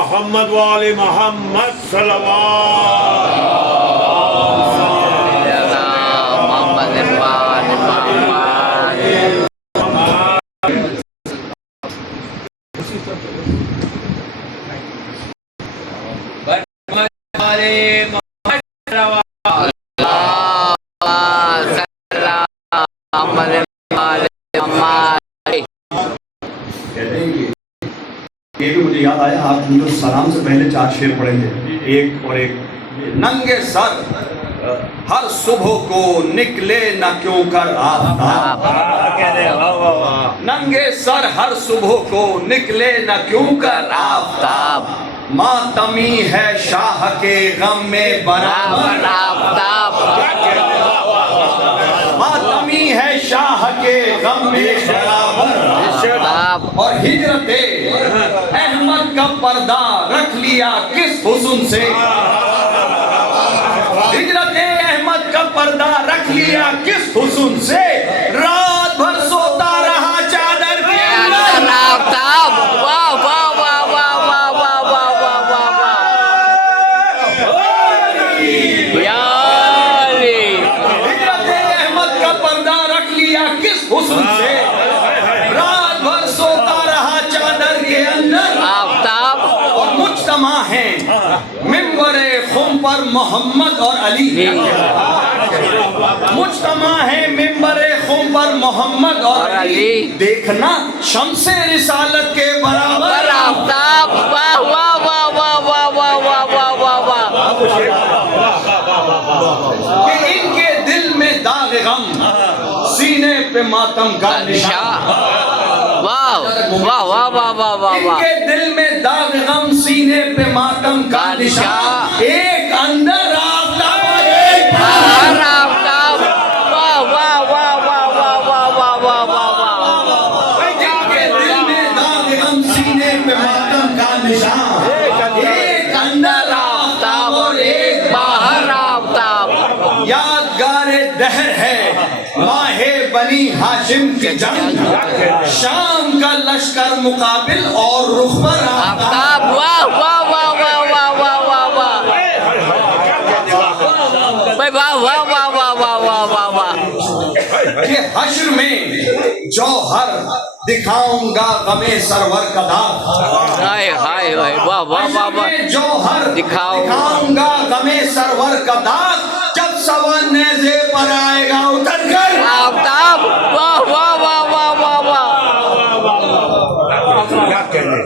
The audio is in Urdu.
محمد وآل محمد صلوات یہ بھی مجھے یاد آیا، آپ جو سلام سے پہلے 4 شعر پڑھیں گے، ایک اور ایک۔ ننگے سر ہر صبح کو نکلے نہ کیوں کر آفتاب، ننگے سر ہر صبح کو نکلے نہ کیوں کر آفتاب، ماتمی ہے شاہ کے غم میں برابر آفتاب، ماتمی ہے شاہ کے غم میں برابر، اور ہجرت احمد کا پردہ رکھ لیا کس حسن سے، ہجرت احمد کا پردہ رکھ لیا کس حسن سے، رات بھر سوتا رہا چادر کے اندر آفتاب، واہ واہ واہ واہ واہ واہ واہ واہ واہ یا علی، ہجرت احمد کا پردہ رکھ لیا کس حسن سے، رات بھر سوتا رہا چادر کے اندر آفتاب، اور مجتمع ہیں منبر خم پر محمد اور علی، مجتمع ہے منبر خم پر محمد اور علی، دیکھنا شمس رسالت کے برابر آفتاب، واہ واہ واہ واہ واہ واہ واہ واہ واہ واہ، کہ ان کے دل میں داغ غم سینے پہ ماتم کا نشان، واہ واہ واہ واہ واہ واہ، ان کے دل میں داغ غم سینے پہ ماتم کا نشان، ایک اندر آفتاب اور ایک باہر آفتاب، واہ واہ واہ واہ واہ واہ واہ واہ واہ، ان کے دل میں داغ غم سینے پہ ماتم کا نشان، ایک اندر آفتاب اور ایک باہر آفتاب، یادگار دہر ہے ماہ بنی ہاشم کی جنگ، شام کا لشکر مقابل اور رخ پر آفتاب، واہ واہ واہ واہ واہ واہ واہ واہ واہ واہ واہ واہ واہ واہ واہ، کہ حشر میں جوہر دکھاؤں گا غم سرور کا داغ، ہائے ہائے ہائے واہ واہ واہ واہ، جوہر دکھاؤں گا غم سرور کا داغ، جب سوا نیزے پر آئے گا اتر کر آفتاب، واہ واہ واہ واہ واہ واہ، کیا کہنے